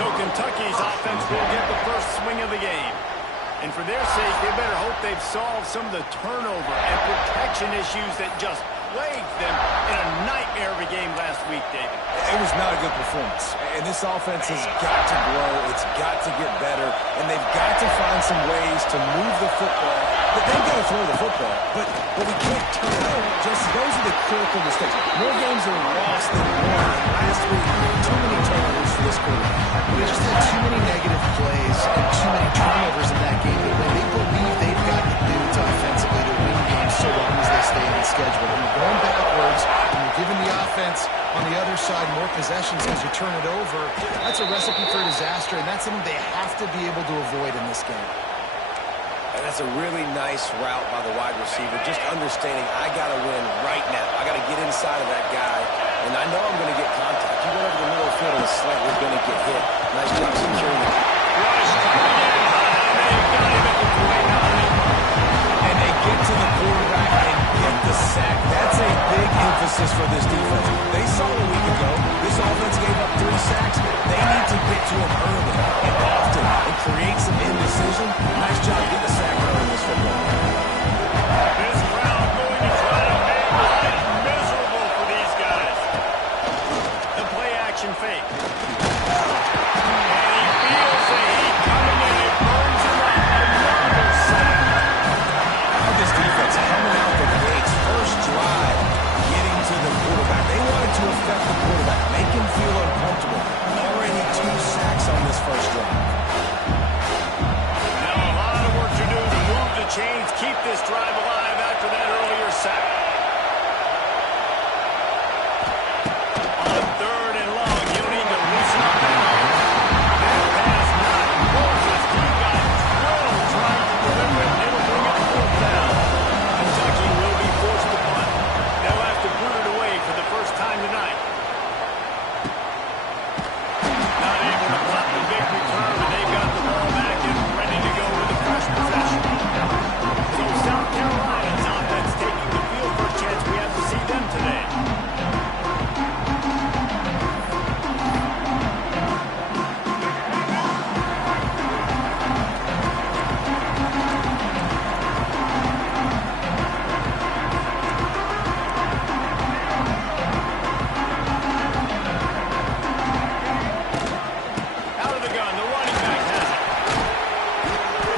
So Kentucky's offense will get the first swing of the game. And for their sake, they better hope they've solved some of the turnover and protection issues that just plagued them in a nightmare of a game last week, David. It was not a good performance. And this offense has got to grow. It's got to get better. And they've got to find some ways to move the football. But they've got to throw the football. But we can't turn it. Just those are the critical mistakes. More games are lost than won. Last week, too many turnovers for this quarterback. They just had too many negative plays and too many turnovers in that game. But when they believe they've got the dudes offensively to win games so long as they stay on the schedule. When you're going backwards and you're giving the offense on the other side more possessions as you turn it over, that's a recipe for disaster, and that's something they have to be able to avoid in this game. And that's a really nice route by the wide receiver, just understanding I got to win right now. I got to get inside of that guy, and I know I'm going to get contact. You go over the middle of the field and a slant, you're going to get hit. Nice job securing it. Rush coming in hot. They've got him at the 29. And they get to the quarterback and get the sack. That's a big emphasis for this defense. They saw a week ago, this offense gave up 3 sacks. They need to get to them early and often and create some indecision. Nice job getting the sack early in this football. This crowd going to try to make life miserable for these guys. The play action fake. And he feels the heat coming in. It burns him up. Another sack. This defense coming out the gates, first drive, getting to the quarterback. They wanted to affect the quarterback, make him feel uncomfortable. Already 2 sacks on this first drive. Now a lot of work to do to move the chains, keep this drive alive after that earlier sack. On 3rd and long, you'll need to loosen up that arm. That pass not Moses. He got drilled trying to deliver it. It'll bring up 4th down. Kentucky will be forced to punt. They'll have to put it away for the first time tonight. Not able to block the big return, but they've got the ball back and ready to go with a fresh possession. So South Carolina's offense taking the field for a chance. We have to see them today. Out of the gun, the running back has it.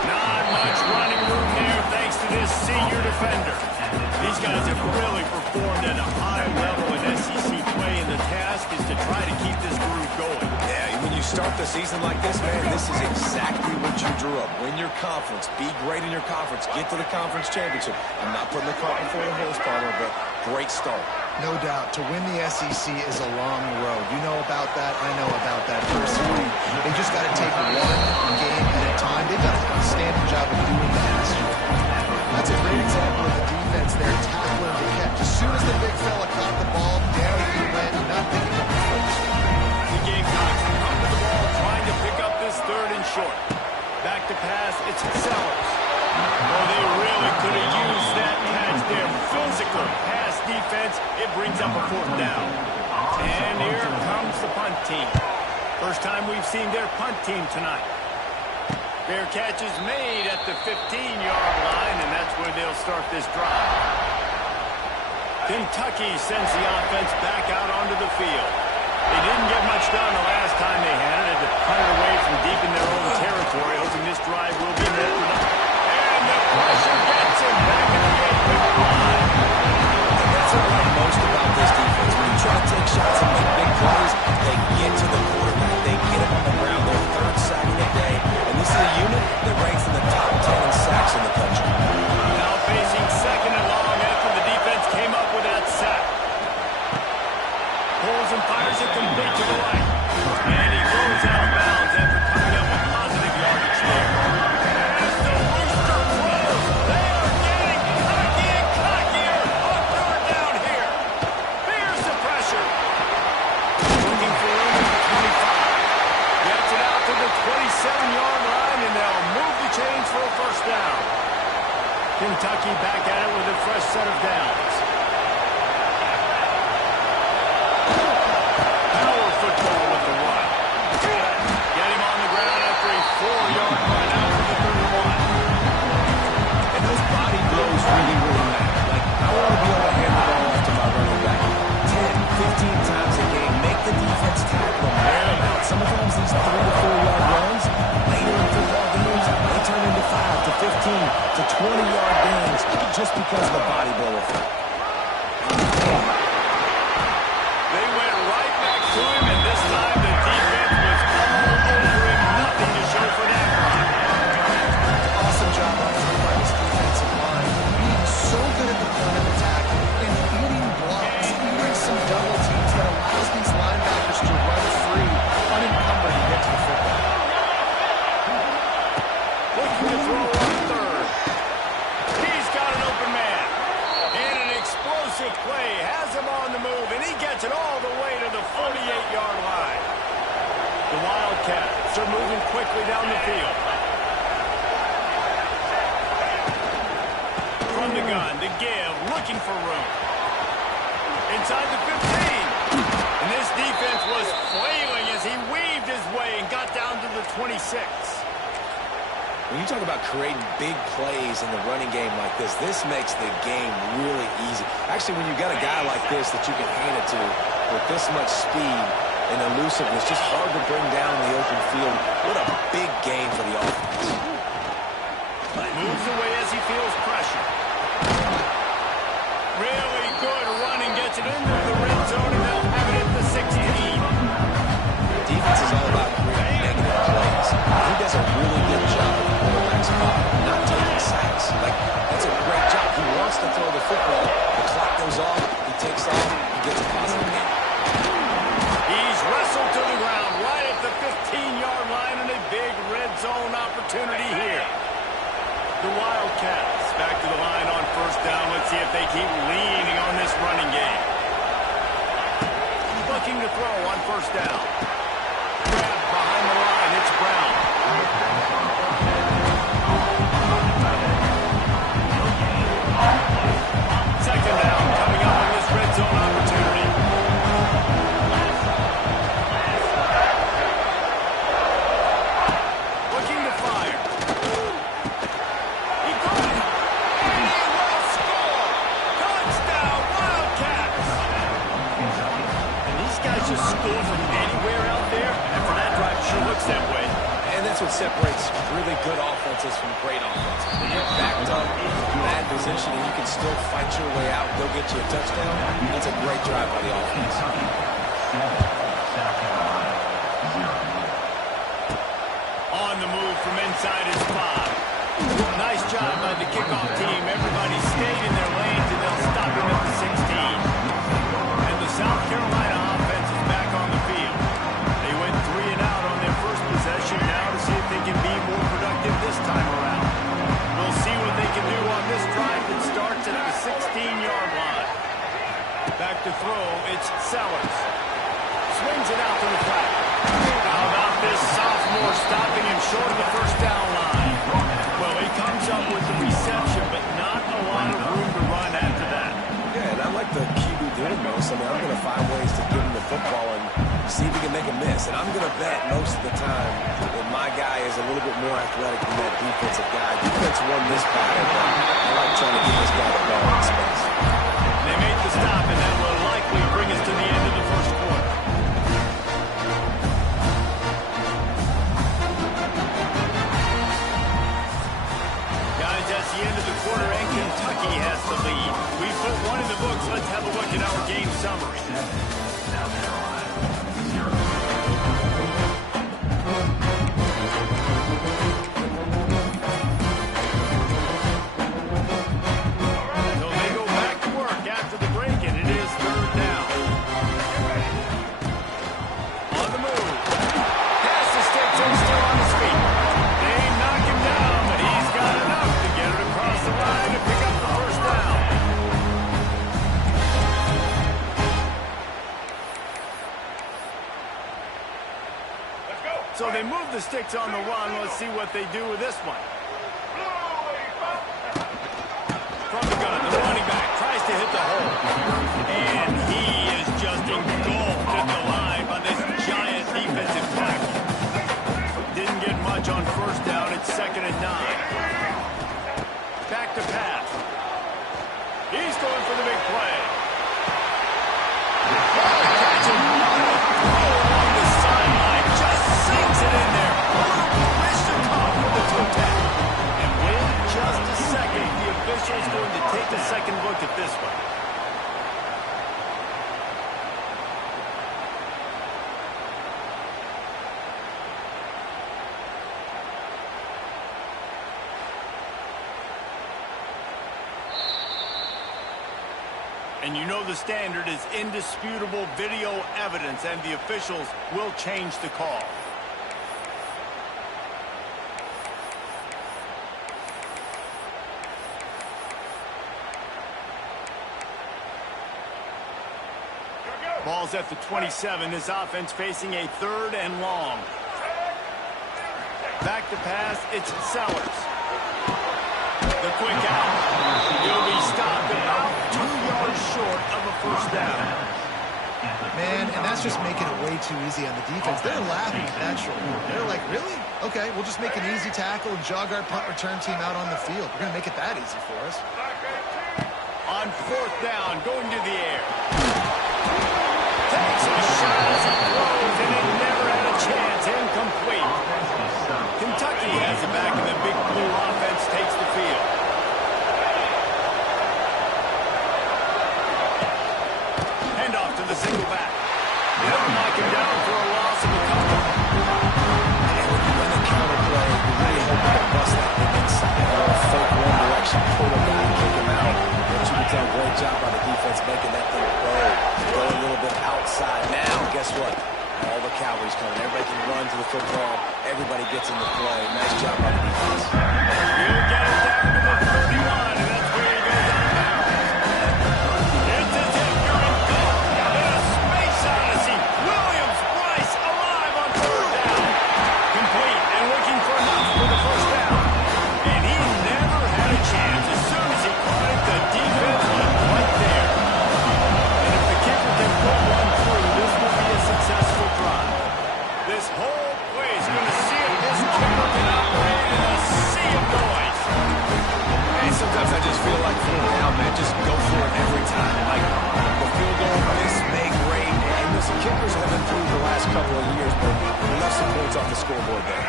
Not much running room there thanks to this senior defender. These guys have really performed at a high level in SEC play, and the task is to try to keep this group going. Yeah, when you start the season like this, man, this is exactly what you drew up. Win your conference, be great in your conference, get to the conference championship. I'm not putting the cart before the horse, Palmer, but great start. No doubt. To win the SEC is a long road. You know about that. I know about that personally. They just got to take one game at a time. They've done an outstanding job of doing that this year. That's a great example of the defense there tackling the catch. As soon as the big fella caught the ball, down he went, not thinking of the first. The Gamecocks come to the ball trying to pick up this 3rd and short. Back to pass, it's Sellers. Oh, they really could have used that catch there. Physical pass defense, it brings up a 4th down. And here comes the punt team. First time we've seen their punt team tonight. Fair catch is made at the 15-yard line, and that's where they'll start this drive. Kentucky sends the offense back out onto the field. They didn't get much done the last time they had it. Had to punt it away from deep in their own territory, hoping this drive will be more productive. And the pressure gets him back in the game with the line. And that's what I like most about this defense. When you try to take shots and make big plays, they get to the quarterback. They get him on the ground. Their 3rd sack of the day. And this is a unit that ranks in the top 10 in sacks in the country. Now facing 2nd and long after the defense came up with that sack. Pulls and fires it complete to the right. And he goes out of bounds after coming up with positive yardage there. As the Rooster throws, they are getting cocky and cockier on 3rd down here. Fears the pressure. Looking for room at the 25. Gets it out to the 27-yard line, and they'll move the chains for a 1st down. Kentucky back at it with a fresh set of downs. Power football with the run. 20-yard gains just because of the body blow effect. They went right back to him, and this time the defense was all over him. Nothing to show for that run. Awesome job on by this defensive line. Being so good at the point of attack and eating blocks, eating some double teams that allows these linebackers to run free, unencumbered, and get to the football. Looking to throw on third. He's got an open man. And an explosive play has him on the move, and he gets it all the way to the 48-yard line. The Wildcats are moving quickly down the field. From the gun, to give, looking for room. Inside the 15. And this defense was flailing as he weaved his way and got down to the 26. When you talk about creating big plays in the running game like this makes the game really easy. Actually, when you got a guy like this that you can hand it to with this much speed and elusiveness, just hard to bring down in the open field. What a big game for the offense. Moves away as he feels pressure. Really good running, gets it into the red zone, and they'll have it at the 16. Defense is all about creating negative plays. He does a really good job at the quarterback spot, not taking sacks. Like, that's a great job. He wants to throw the football. The clock goes off. He takes off. He gets a positive gain. He's wrestled to the ground right at the 15-yard line, and a big red zone opportunity here. The Wildcats back to the line on first down. Let's see if they keep leaning on this running game. Looking to throw on first down. Grab behind the line. It's Brown. Second down coming up on this red zone opportunity. Looking to fire. He got it. And he will score. Touchdown, Wildcats. And these guys just score from anywhere out there, and for that drive, it sure looks that way. And that's what separates really good offenses from great offenses. When you're backed up in bad position and you can still fight your way out and go get you a touchdown, that's a great drive by the offense. On the move from inside his 5. Nice job by the kickoff team. Everybody stayed in their lanes, and they'll stop him at the 16. And the South Carolina offense is back on the field. They went 3 and out on their first possession. Now to see if they can be more productive this time around. We'll see what they can do on this drive that starts at the 16-yard line. Back to throw, it's Sellers. Swings it out to the flat. How about this sophomore stopping him short of the first down line? Well, he comes up with the reception, but not a lot of room to run after that. Yeah, and I like the QB doing most. I mean, I'm going to find ways to give him the football and see if he can make a miss. And I'm going to bet most of the time that my guy is a little bit more athletic than that defensive guy. Defense won this battle, but I like trying to get this guy the ball in space. They make the stop, and that will likely bring us to the end of the first quarter. Guys, that's the end of the quarter, and Kentucky has the lead. We put one in the books. Let's have a look at our game summary. So they go back to work after the break, and it is third down. On the move. Pass to Stetson, still on his feet. They knock him down, but he's got enough to get it across the line and pick up the first down. So they move the sticks on the run. Let's see what they do with this one. From the gun, the running back tries to hit the hole. And he is just engulfed at the line by this giant defensive tackle. Didn't get much on first down. It's 2nd and 9. Back to pass. He's going for the big play. Catch him on the throw along the sideline. Just sinks it in there. Wrist and cuff with the toe tap. And wait just a second. And you know the standard is indisputable video evidence, and the officials will change the call. Ball's at the 27. This offense facing a 3rd and long. Back to pass, it's Sellers. The quick out. He'll be stopped about 2 yards short of a first down. Man, and that's just making it way too easy on the defense. They're laughing at that short. They're like, really? Okay, we'll just make an easy tackle and jog our punt return team out on the field. We're going to make it that easy for us. On 4th down, going to the air. Takes a shot as he throws, and he never had a chance. Incomplete. Kentucky has it back, and the big blue offense takes the field. Handoff to the single back. They'll knock him down for a loss of a couple. And when you run the counter play, you really hope you can bust that thing inside. A little fake one direction, pull him back, kick him out. But you can tell, great job by the defense making that thing go a little bit outside. Now, guess what? All the cavalry's coming. Everybody can run to the football. Everybody gets in the play. Nice job by the defense. He'll get it down to the 31, and that's where he goes out of bounds. It's as if you're engulfed in a space odyssey. Williams Bryce alive on 3rd down. Complete and looking for enough for the first down. And he never had a chance. As soon as he caught it, the defense was right there. And if the kicker can put one through, this will be a successful drive. This whole place is going to see if this kicker can operate in a sea of noise. And sometimes I just feel like for now, man, just go for it every time. Like the field goal, this may great. And listen, kickers have improved the last couple of years, but we left some points off the scoreboard there.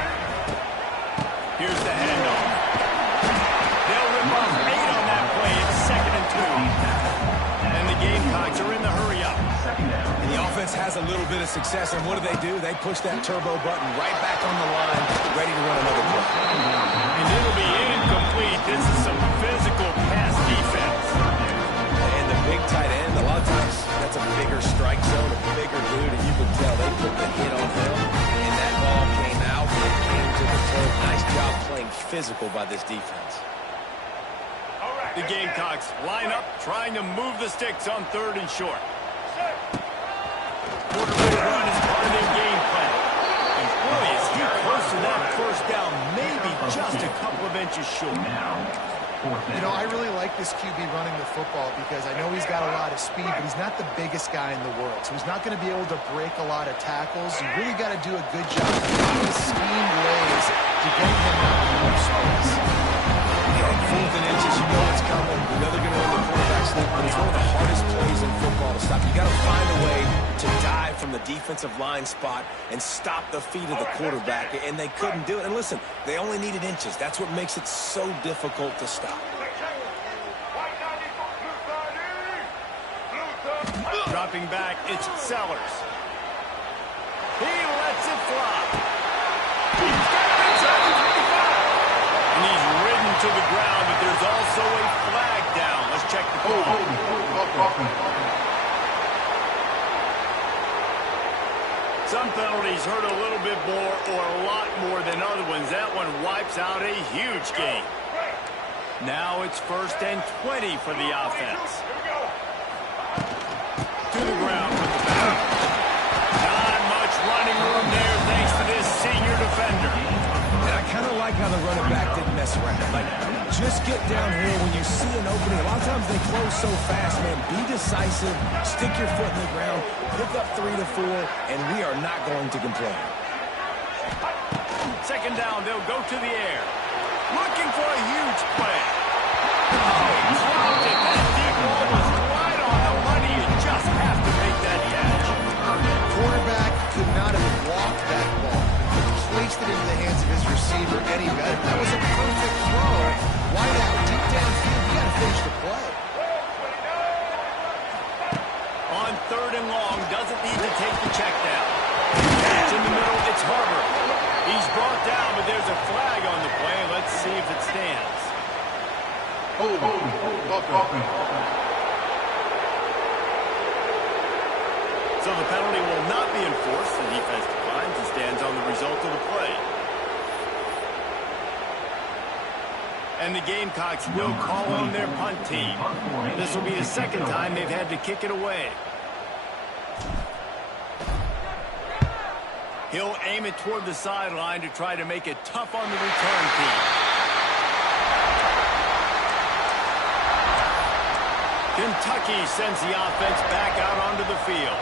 Here's the handoff. They'll rip off 8 on that play. It's 2nd and 2. And the Gamecocks are in the hurry-up. And the offense has a little bit of success, and what do? They push that turbo button right back on the line, ready to run another play. And it'll be incomplete. This is some physical pass defense. And the big tight end, a lot of times that's a bigger strike zone, a bigger dude, and you can tell they put the hit on him, and that ball came out and it came to the turf. Nice job playing physical by this defense. The Gamecocks line up, trying to move the sticks on 3rd and short. Quarterback run is part of their game plan. And boy, is he close to that first down, maybe just a couple of inches short. You know, I really like this QB running the football because I know he's got a lot of speed, but he's not the biggest guy in the world. So he's not going to be able to break a lot of tackles. You really got to do a good job of schemed ways to get him out of the space. Yeah, 4th and inches, you know it's coming. You know they're going to run the quarterback sneak, but it's one of the hardest plays in football to stop. You got to find a way to dive from the defensive line spot and stop the feet of the quarterback, and they couldn't do it. And listen, they only needed inches. That's what makes it so difficult to stop. Dropping back, it's Sellers. He lets it fly. He's got it inside the 25. And he's ridden to the ground, but there's also a flag down. Let's check the call. Some penalties hurt a little bit more or a lot more than other ones. That one wipes out a huge game. Now it's 1st and 20 for the offense. To the ground with the back. Not much running room there thanks to this senior defender. And I kind of like how the running back didn't mess around. Like, just get downhill when you see an opening. A lot of times they close so fast, man. Be decisive, stick your foot in the ground, pick up 3 to 4, and we are not going to complain. 2nd down, they'll go to the air. Looking for a huge play. Oh, he dropped it. That deep ball was right on the money. You just have to make that catch. Quarterback could not have walked that ball. Placed it into the hands of his receiver any better. That was a perfect throw. Wide out, deep downfield. You got to finish the play. On 3rd and long, doesn't need to take the check down. Catch in the middle, it's Harbor. He's brought down, but there's a flag on the play. Let's see if it stands. So the penalty will not be enforced. The defense declines and stands on the result of the play. And the Gamecocks will call on their punt team. This will be the second time they've had to kick it away. He'll aim it toward the sideline to try to make it tough on the return team. Kentucky sends the offense back out onto the field.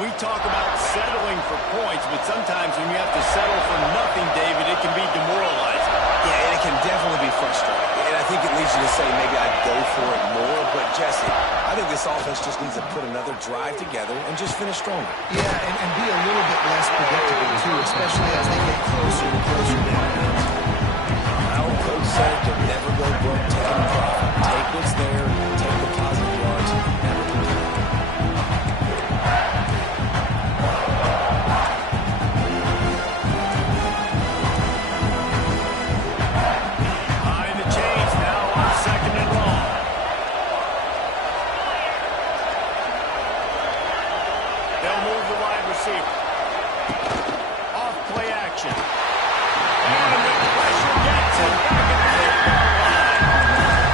We talk about settling for points, but sometimes when you have to settle for nothing, David, it can be demoralizing. Yeah, and it can definitely be frustrating. And I think it leads you to say maybe I'd go for it more. But, Jesse, I think this offense just needs to put another drive together and just finish stronger. Yeah, and be a little bit less predictable, too, especially as they get closer and closer down. Our coach said to never go broke taking a profit. Take what's there, take the positive yards, never complain. Off play action. And the pressure gets it back at the 8-yard line.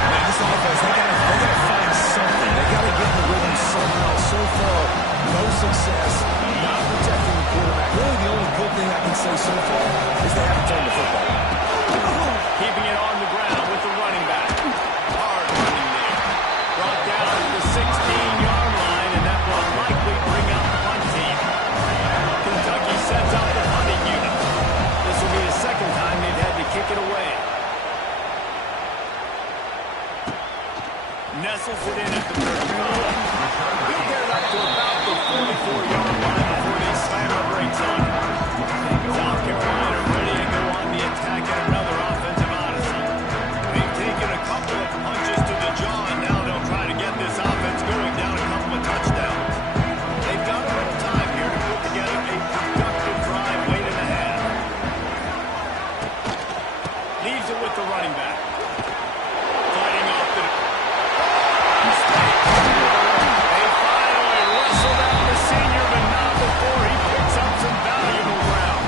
Man, this offense, they gotta find something. They gotta get in the rhythm somehow. So far, no success, not protecting the quarterback. Really, the only good thing I can say so far is they haven't turned the football over. Keeping it on the ground with the running back. Hard running there. Brought down to the 16-yard line, and that will likely bring out the punt team. Kentucky sets out the punting unit. This will be the second time they've had to kick it away. Nestles it in at the 35. He'll get it up to about the 44-yard line before they slam the brakes on it. South Carolina ready to go on the attack at another offensive odyssey. They've taken a couple of punches to the jaw, and now they'll try to get this offense going down a couple of touchdowns. They've got a little time here to put together a productive drive late in the half. Leaves it with the running back. Fighting off the... They finally wrestle down the senior, but not before he picks up some valuable ground.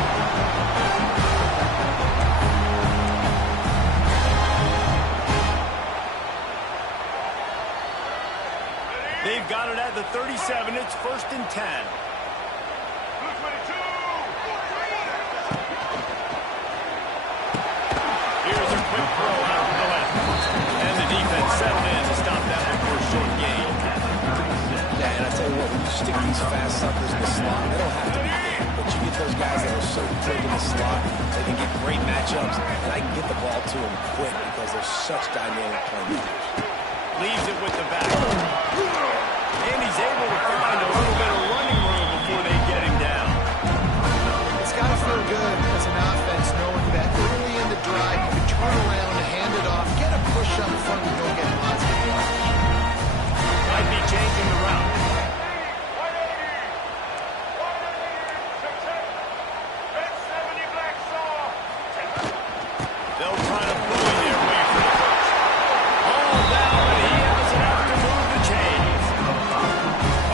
They've got it at the 37. It's 1st and 10. Here's a quick throw out to the left. And the defense settled in to stop that one for a short gain. Yeah, and I tell you what, when you stick these fast suckers in the slot, they don't have to be big. But you get those guys that are so quick in the slot, they can get great matchups. And I can get the ball to them quick because they're such dynamic playmakers. Leaves it with the back. And he's able to find a little bit of running room before they get him down. It's got to feel good as an offense knowing that early in the drive you can turn around and hand it off, get a push up front and go get positive yards. Might be changing the route. They'll try to bully their way for the first. All down, and he has enough to move the chains.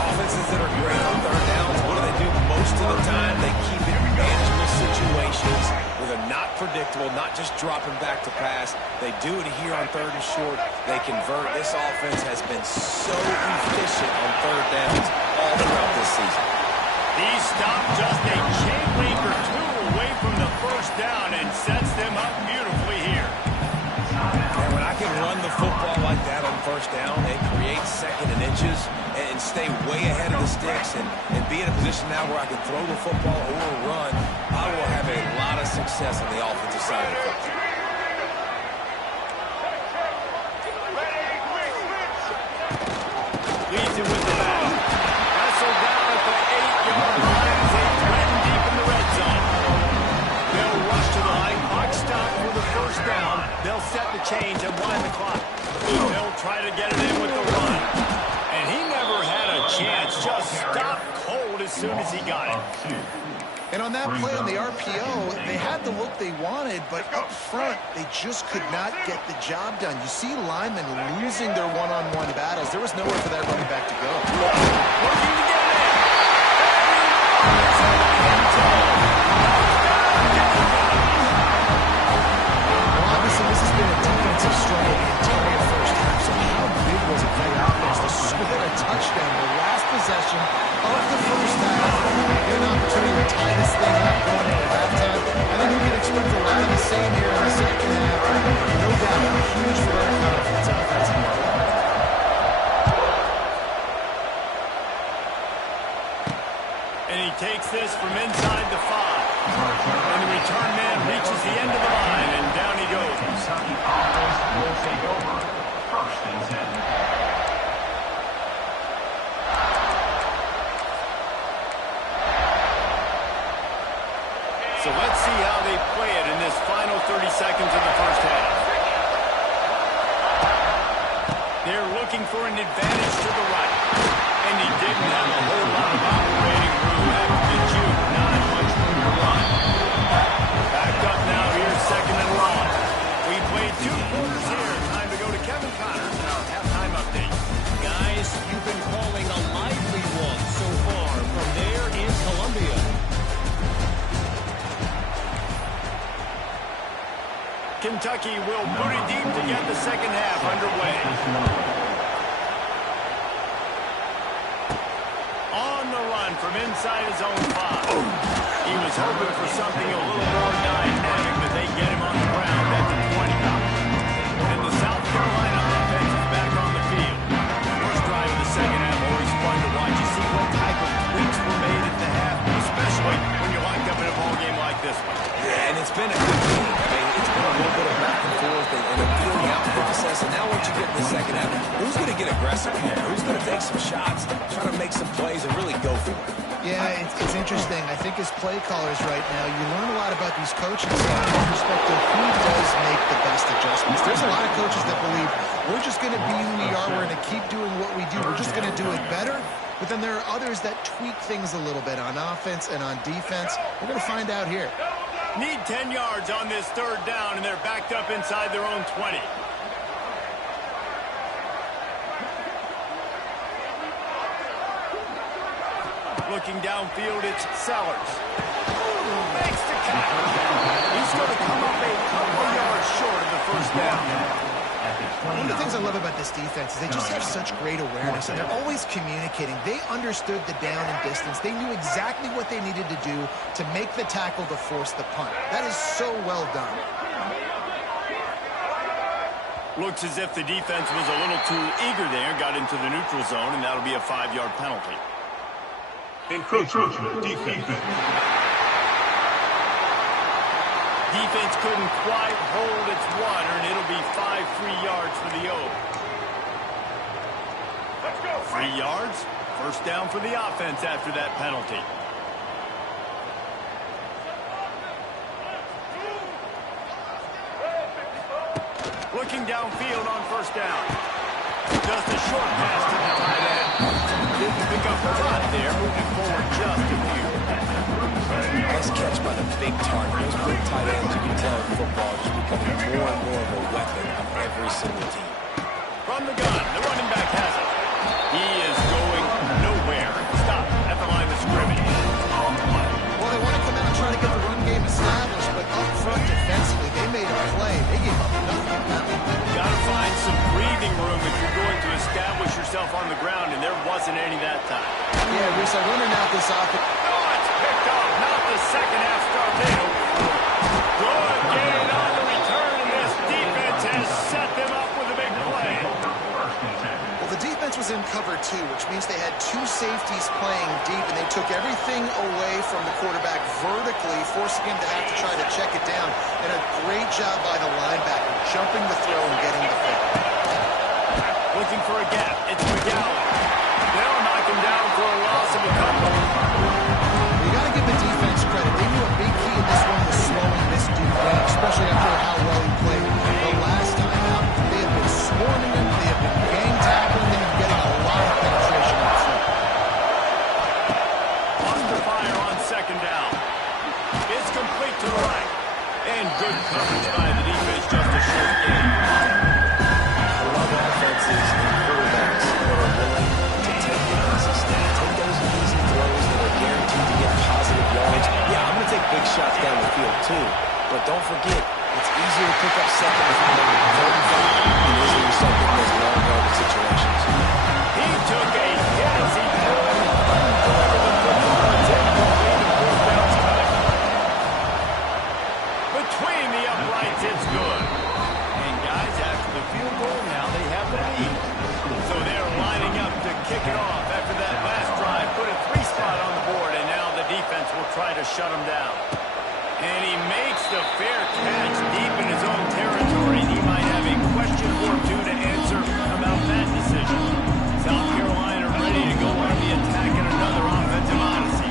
Offenses that are great on third downs, what do? Most of the time, they keep it in manageable situations where they're not predictable, not just dropping back to pass. They do it here on 3rd and short. They convert. This offense has been so efficient on 3rd downs all throughout this season. He stopped just a chain link or two away from the first down and sets them up beautifully here. And when I can run the football like that on 1st down and create 2nd and inches and stay way ahead of the sticks and be in a position now where I can throw the football or run, I will have a lot of success on the offensive side of the football. Leads it with the back. Wrestled down at the 8-yard line as they threaten deep in the red zone. They'll rush to the line. Clock stop for the 1st down. They'll set the change and wind the clock. They'll try to get it in with the run. And he never had a chance. Just stopped cold as soon as he got it. And on that play on the RPO, they had the look they wanted, but up front, they just could not get the job done. You see linemen losing their one-on-one battles. There was nowhere for that running back to go. Looking to get it in. expect a lot of the same here in the second half. No doubt, huge for their confidence offensively. And he takes this from inside the 5. And the return man reaches the end of the line, and down he goes. Kentucky offense will take over. 1st and 10. So let's see how they play it in this final 30 seconds of the first half. They're looking for an advantage to the right. And he didn't have a whole lot of operating room after the juke. Not much room to run. Back up now here, 2nd and long. We played 2 quarters here. Time to go to Kevin Connors in our halftime update. Guys, you've been calling a lively one so far from there in Columbia. Kentucky will put it deep to get the second half underway. On the run from inside his own 5. He was hoping for something a little more dynamic, but they get him on the ground at the 20. And the South Carolina offense is back on the field. First drive of the second half, always fun to watch. You see what type of tweaks were made at the half, especially when you're locked up in a ball game like this one. Yeah, and it's been a good game. I mean, it's been a little bit of back and forth and a feeling out process. And now what you get in the second half, who's going to get aggressive here? Who's going to take some shots, try to make some plays, and really go for it? Yeah, it's interesting. I think as play callers right now, you learn a lot about these coaching staffs with respect to who does make the best adjustments. There's a lot of coaches that believe we're just going to be who we are. We're going to keep doing what we do. We're just going to do it better. But then there are others that tweak things a little bit on offense and on defense. We're going to find out here. Need 10 yards on this 3rd down, and they're backed up inside their own 20. Looking downfield, it's Sellers. Makes the catch. He's going to come up a couple yards short of the 1st down. One of the things I love about this defense is they just have such great awareness, and they're always communicating. They understood the down and distance. They knew exactly what they needed to do to make the tackle to force the punt. That is so well done. Looks as if the defense was a little too eager there, got into the neutral zone, and that'll be a 5-yard penalty. Encroachment defense. Defense couldn't quite hold its water, and it'll be 5 free yards for the Oak. 3 yards, 1st down for the offense after that penalty. Looking downfield on 1st down. Just a short pass to the tight end. Didn't pick up a lot there, moving forward just a few. Nice catch by the big target. Those big tight ends, you can tell in football, just becoming more and more of a weapon on every single team. From the gun, the running back has it. He is going nowhere. Stop at the line of scrimmage. Well, they want to come out and try to get the run game established, but up front defensively, they made a play. They gave up nothing. Got to find some breathing room if you're going to establish yourself on the ground, and there wasn't any that time. Yeah, Reese, I wonder now if this offense... Oh, it's picked off. Not the second half start. Good gain on the return, and this defense has set them up with a big play. Well, the defense was in cover 2, which means they had 2 safeties playing deep, and they took everything away from the quarterback vertically, forcing him to have to try to check it down. And a great job by the linebacker, jumping the throw and getting the fit. Looking for a gap. It's McGowan. They'll knock him down for a loss of a couple. You got to give the defense credit. They knew a big key in this one was slowing this dude down, especially after how well he played the last time out. They have been swarming him. They have been gang tackling him and getting a lot of penetration up front. Under fire on 2nd down. It's complete to the right. And good coverage by the defense, just a short gain. I love offenses and quarterbacks that are willing to take the easy snap, take those easy throws that are guaranteed to get positive yardage. Yeah, I'm going to take big shots down the field too, but don't forget, it's easier to pick up 2nd and 3rd and 35 than it is when you start getting those long yardage situations. He took a hit as he pulled and delivered the football. It's incomplete and 4th down's coming. But between the uprights. It's good. And guys, after the field goal, now they have the lead. So they're lining up to kick it off after that last drive. Put a 3-spot on the board, and now the defense will try to shut them down. And he makes the fair catch deep in his own territory. He might have a question or two to answer about that decision. South Carolina ready to go on the attack in another offensive odyssey.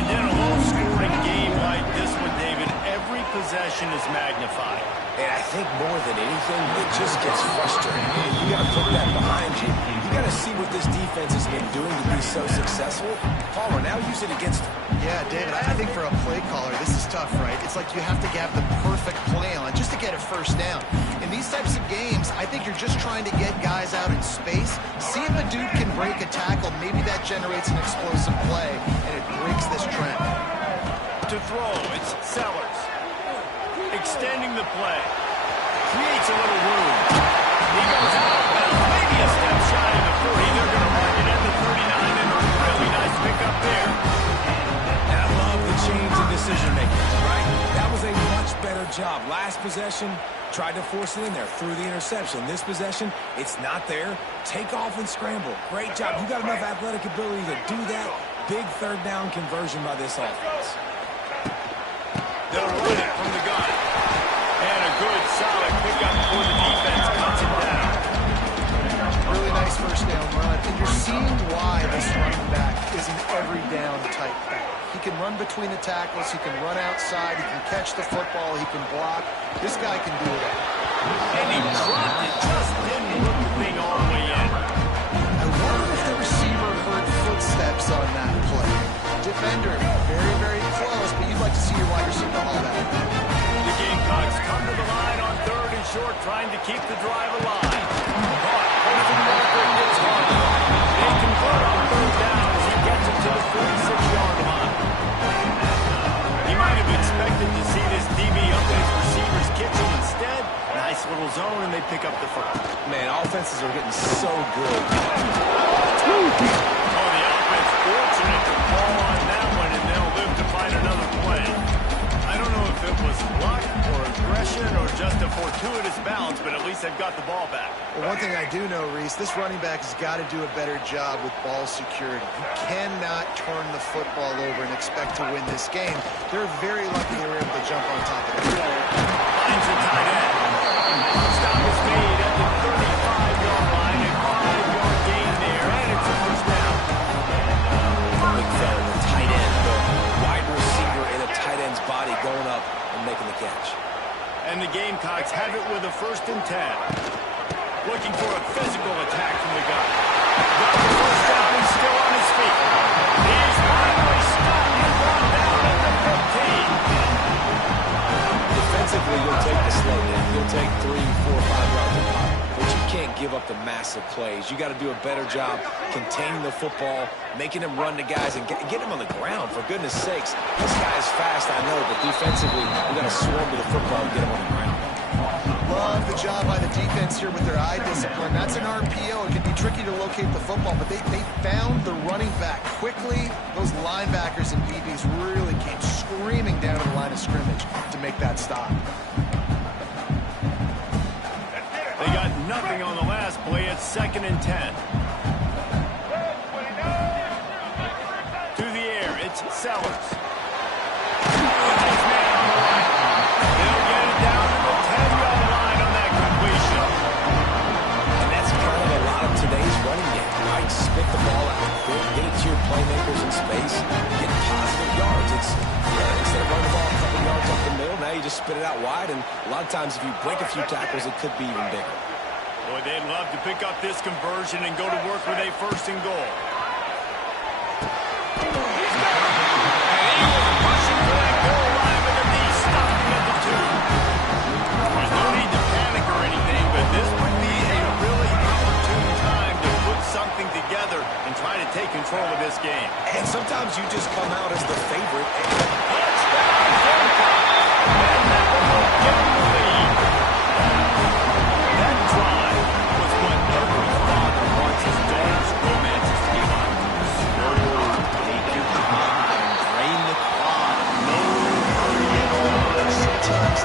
And in a low-scoring game like this one, David, every possession is magnified. And I think more than anything, it just gets frustrating. You got to put that behind you. You got to see what this defense has been doing to be so successful. Palmer, now use it against them. Yeah, David, I think for a play caller, this is tough, right? It's like you have to have the perfect play on just to get a first down. In these types of games, I think you're just trying to get guys out in space, see if a dude can break a tackle. Maybe that generates an explosive play, and it breaks this trend. To throw, it's Sellers. Extending the play. Creates a little room. He goes out of bounds, maybe a step shy of the 40. They're going to mark it at the 39, and a really nice pickup there. And I love the change in decision-making, right? That was a much better job. Last possession, tried to force it in there through the interception. This possession, it's not there. Take off and scramble. Great job. You got enough athletic ability to do that. Big third down conversion by this offense. They'll run it from the gun. And a good, solid pickup for the defense. Cuts it down. Really nice first down run. And you're seeing why this running back is an every down type back. He can run between the tackles. He can run outside. He can catch the football. He can block. This guy can do it all. And he dropped it. Just didn't look the thing all the way in. I wonder if the receiver heard footsteps on that play. Defender, very, very close, but you'd like to see your wide receiver haul back. The Gamecocks come to the line on 3rd and short, trying to keep the drive alive. Caught, posted marker, gets hard. They convert on 3rd down as he gets it to the 46-yard line. He might have expected to see this DB up in his receiver's kitchen. Instead, nice little zone, and they pick up the first. Man, offenses are getting so good. Oh, the offense fortunate to fall on that one, and they'll live to find another play. I don't know if it was luck or aggression or just a fortuitous bounce, but at least they've got the ball back. Well, one thing I do know, Reese, this running back has got to do a better job with ball security. You cannot turn the football over and expect to win this game. They're very lucky they were able to jump on top of it. Finds the tight end. Stop is made at the 35-yard line, a 5-yard gain there, and it's a first down. Big fella, the tight end, the wide receiver in a tight end's body going up and making the catch. And the Gamecocks have it with a 1st and 10. Looking for a physical attack from the guy. Got the first down, he's still on his feet. He's finally stopped and brought down at the 15. Defensively, you'll take the slow down. You'll take 3, 4, 5 yards of pop. But you can't give up the massive plays. You got to do a better job containing the football, making him run to guys, and get him on the ground, for goodness sakes. This guy is fast, I know, but defensively, we got to swarm to the football and get him on the ground. Love the job by the defense here with their eye discipline. That's an RPO. It can be tricky to locate the football, but they found the running back quickly. Those linebackers and DBs really came screaming down to the line of scrimmage to make that stop. They got nothing on the last play. It's 2nd and 10. To the air, it's Sellers. Nice man on the right. They'll get it down to the 10-yard line on that completion. And that's kind of a lot of today's running game, right? Spit the ball out, get it to your playmakers in space, get positive yards. It's instead of running the ball a couple yards up the middle, now you just spit it out wide, and a lot of times if you break a few tackles, it could be even bigger. Boy, they'd love to pick up this conversion and go to work with a 1st and goal. And he was rushing for that goal line, but the knee stopped him at the 2. There's no need to panic or anything, but this would be a really opportune time to put something together and try to take control of this game. And sometimes you just come out as the favorite. Touchdown, Gamecocks! And that one will give them the lead. That drive was what every father wants his daughter's romances to be like. Slow, take your time, drain the clock, no hurry at all. Sometimes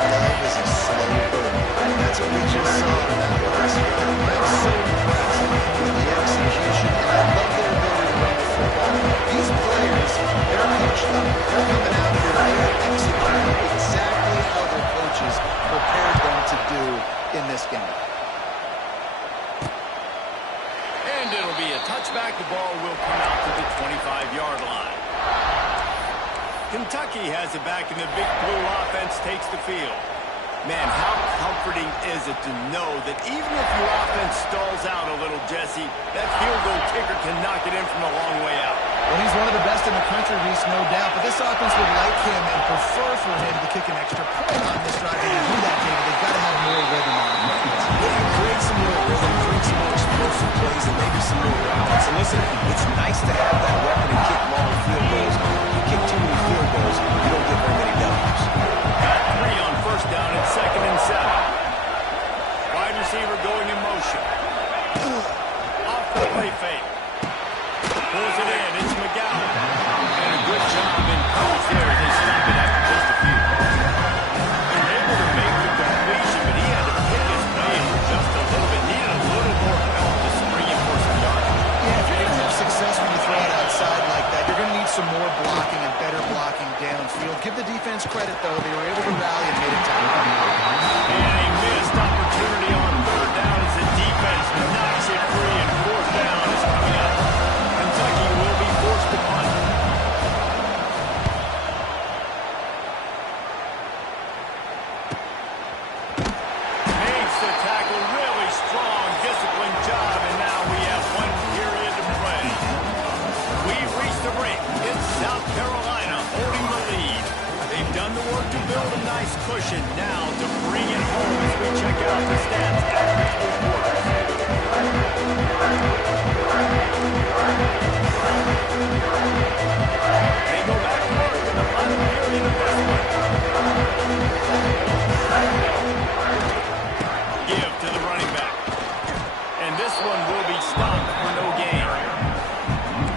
takes the field. Man, how comforting is it to know that even if your offense stalls out a little, Jesse, that field goal kicker can knock it in from a long way out. Well, he's one of the best in the country, Reese, no doubt. But this offense would like him and prefer for him to kick an extra point on this drive. And to do that, David, they've got to have more rhythm on him. Yeah, create some more rhythm, create some more explosive plays, and maybe some more routes. And listen, it's nice to have that weapon and kick long field goals. You kick too many field goals, you don't get very many W's. Got 3 on first down and 2nd and 7. Wide receiver going in motion. Off the play fake. Pulls it in. It's McGowan. And a good job in coverage there as they stop it after just a few. He was able to make the completion, but he had to pick his way in just a little bit. Needed a little more help to spring him for some yardage. Yeah, if you're going to have success when you throw it outside like that, you're going to need some more blocking and better blocking downfield. Give the defense credit, though. They were able to rally and made it time. And a missed opportunity on 3rd down as the defense knocks it free, and 4th down is coming up. Kentucky will be forced to punt. Makes the tackle really strong, disciplined job, and now we have 1 period to play. We've reached the break. It's South Carolina holding the lead. They've done the work to build a nice cushion. Now to bring it home as we check out the stats after 2 quarters. They go back to work in the final period of this one. Give to the running back. And this one will be stopped for no gain.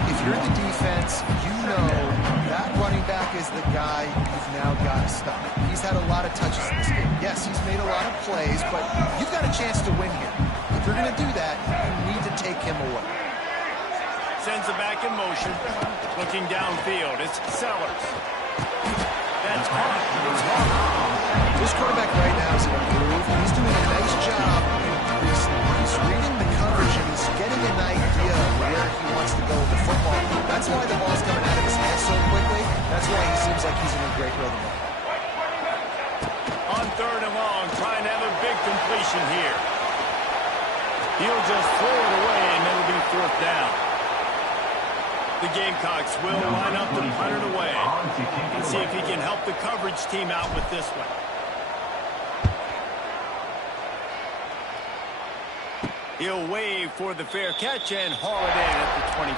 If you're the defense, you know that running back is the guy you've now got to stop. He's had a lot of touches in this game. Yes, he's made a lot of plays, but you've got a chance to win here. If you're going to do that, you need to take him away. Sends it back in motion. Looking downfield. It's Sellers. That's caught. It's Harper. This quarterback right now is in a groove. He's doing a nice job. He's reading the coverage, and he's getting an idea of where he wants to go with the football. That's why the ball's coming out of his hands so quickly. That's why he seems like he's in a great rhythm. On 3rd and long, trying to have a big completion here. He'll just throw it away, and it'll be 4th down. The Gamecocks will line up to punt it away. Let's see if he can help the coverage team out with this one. He'll wave for the fair catch and haul it in at the 25.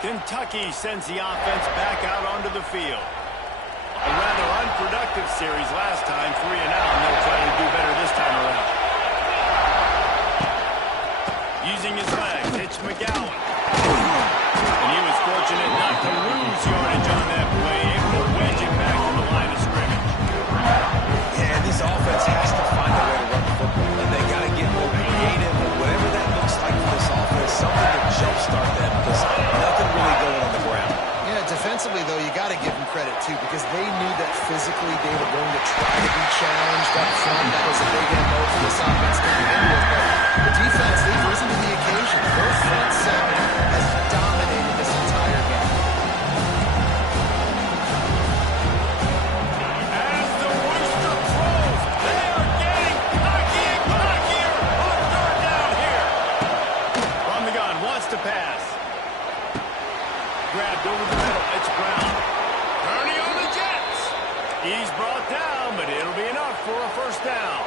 Kentucky sends the offense back out onto the field. A rather unproductive series last time, 3 and out, and they'll try to do better this time around. Using his legs, it's McGowan. And he was fortunate not to lose yardage on that play, able to wedge it back to the line of scrimmage. Yeah, and this offense has to find a way to run the football, and they got to get more creative, whatever that looks like for this offense, something to jumpstart that, because nothing really going on the ground. Yeah, defensively, though, you got to give them credit, too, because they knew that physically they were going to try to be challenged up front. That was a big MO for this offense to get into it. But the defense, they've risen to the occasion. Their front seven has dominated this entire game. As the rooster crows, they are getting cocky and cockier on 3rd down here. From the gun, wants to pass. Grabbed over the middle, it's Brown. Kearney on the Jets. He's brought down, but it'll be enough for a 1st down.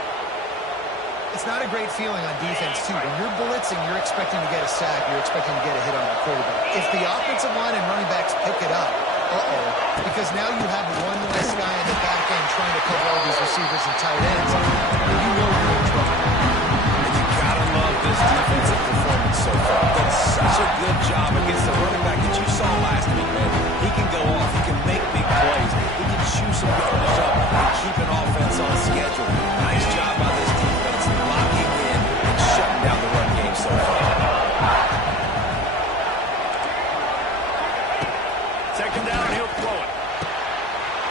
It's not a great feeling on defense, too. When you're blitzing, you're expecting to get a sack. You're expecting to get a hit on the quarterback. If the offensive line and running backs pick it up, because now you have one less guy in the back end trying to cover all these receivers and tight ends, you know you're in trouble. And you got to love this defensive performance so far. That's such a good job against the running back that you saw last week, man. He can go off. He can make big plays. He can chew some yardage up and keep an offense on schedule. Nice job by this defense, locking in and shutting down the run game so far. 2nd down, he'll throw it.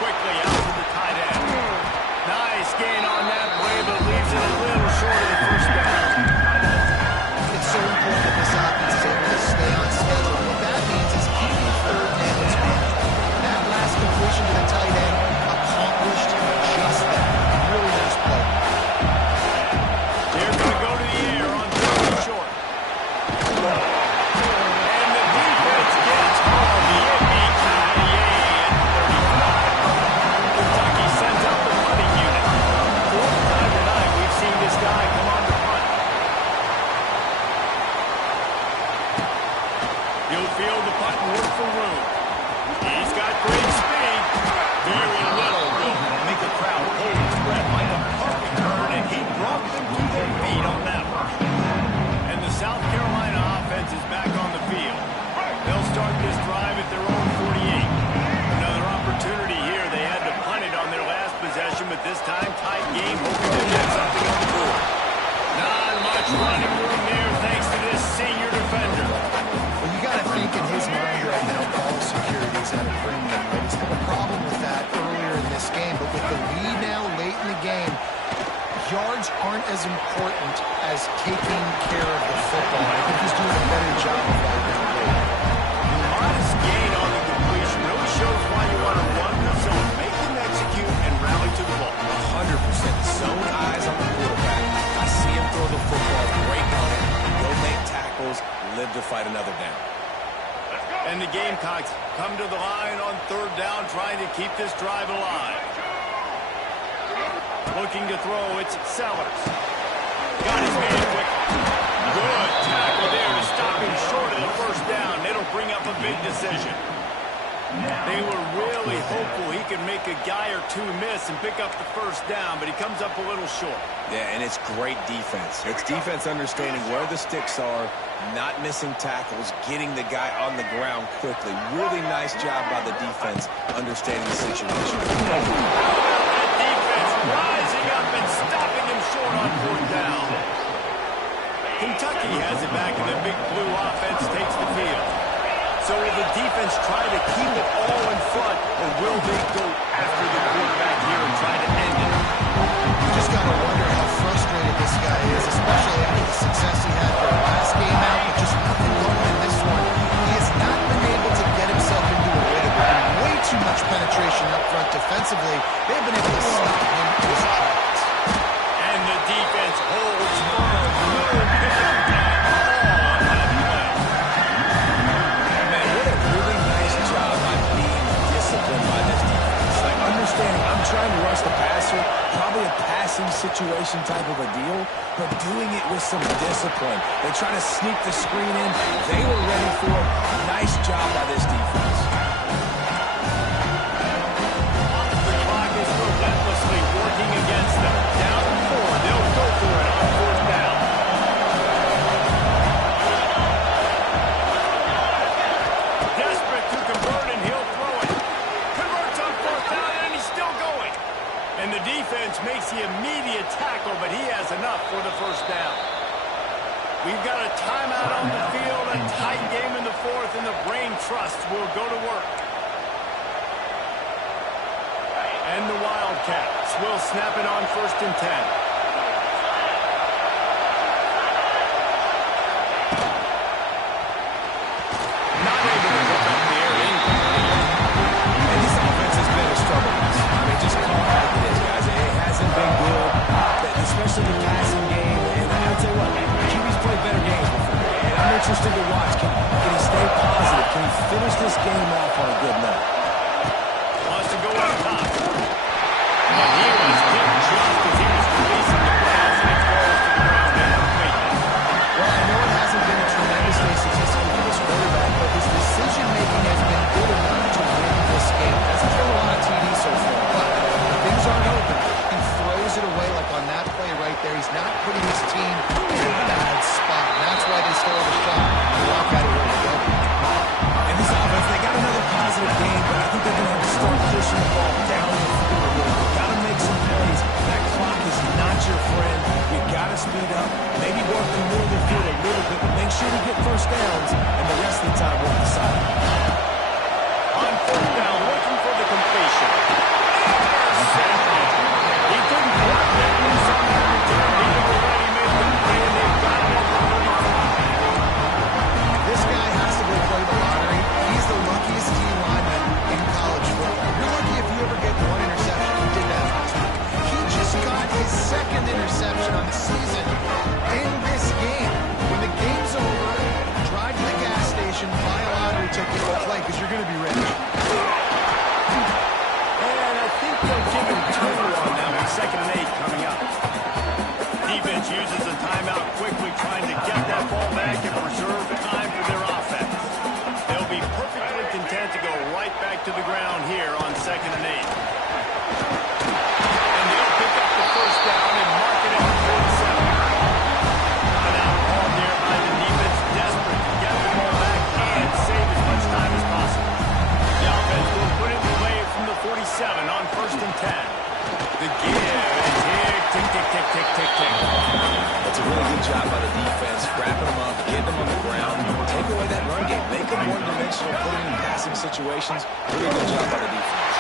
Quickly out to the tight end. Nice gain on that play, but leaves it a little short of the 1st down. It's so important that this offense is able to stay on schedule. What that means is keeping 3rd downs manageable. That last completion to the tight end this time. Tight game, hoping to get something on the board. Not much running room there thanks to this senior defender. Well, you got to think in his mind right now, ball security is at a premium. Right? He's had a problem with that earlier in this game, but with the lead now late in the game, yards aren't as important as taking care of the football. I think he's doing a better job of that now late. Modest gain on the completion really shows why you want to run the zone. Make them execute and rally to the ball. 100% zone eyes on the quarterback. I see him throw the football, break on it, go make tackles, live to fight another down. And the Gamecocks come to the line on third down, trying to keep this drive alive. Looking to throw, it's Sellers. Got his man quick. Good tackle there to stop him short of the first down. It'll bring up a big decision. They were really hopeful he could make a guy or two miss and pick up the first down, but he comes up a little short. Yeah, and it's great defense. It's defense understanding where the sticks are, not missing tackles, getting the guy on the ground quickly. Really nice job by the defense understanding the situation. Rising up and stopping him short on fourth down. Kentucky has it back, and the big blue offense takes the field. So will the defense try to keep it all in front, or will they go after the quarterback here and try to end it? You just got to wonder how frustrated this guy is, especially after the success he had for the last game out, but just nothing going in this one. He has not been able to get himself into a rhythm. Way too much penetration up front defensively. They've been able to stop him in his tracks. And the defense holds firm. Good pickup and all on that play. Man, what a really nice job by being disciplined by this defense. Like, understanding I'm trying to rush the passer, probably a passing situation type of a deal, but doing it with some discipline. They try to sneak the screen in. They were ready for it. Nice job by this defense. The clock is relentlessly working against them. Down 4, they'll go for it on fourth down. Desperate to convert, and he'll throw it. Converts on fourth down, and he's still going. And the defense makes the immediate tackle, but he has enough for the first down. We've got a timeout on the field, a tight game in the fourth, and the brain trust will go to work. And the Wildcats will snap it on 1st and 10. Not able to hook up the air. And this offense has been a struggle. I mean, just call it like it is, guys. It hasn't been good, especially the passing game. And I'll tell you what, QB's played better games before. And I'm interested to watch. Can he stay positive? Can he finish this game off on a good note? Wants to go up top. And he was hit just as he was releasing the pass, and it falls to the ground incompleteness. Well, I know it hasn't been a tremendous day statistically for this quarterback, but his decision-making has been good enough to win this game. Hasn't thrown a lot of TDs so far, but when things aren't open, he throws it away like on that play right there. He's not putting his team in a bad spot. And that's why they still have a shot to walk out of here with a W. And this offense, they got another positive game, but I think they're going to have to start pushing the ball down the field a little bit. Got to make some plays. That clock is not your friend. You got to speed up. Maybe work the middle of the field a little bit, but make sure you get first downs, and the rest of the time work the side. On fourth down, looking for the completion. Intercepted. He couldn't quite get loose on that return. He had already made the play, and they've got him at the 35. This guy has to go play the lottery. He's the luckiest D lineman in college football. You're lucky if you ever get one interception. He did that last week. He just got his second interception on the season in this game. When the game's over, drive to the gas station, buy a lottery ticket, go play, because you're going to be rich. And I think they'll give him 2 on them with 2nd and 8 coming up. Defense uses a timeout quickly, trying to get that ball back and preserve time for their offense. They'll be perfectly content to go right back to the ground here on 2nd and 8. And they'll pick up the first down and mark it at the 47. An out called there by the defense, desperate to get the ball back and save as much time as possible. The offense will put it in play from the 47 on 1st and 10. The give tick, tick, tick. That's a really good job by the defense, wrapping them up, getting them on the ground. Take away that run game. Make them one-dimensional, put them in passing situations. Really good job by the defense.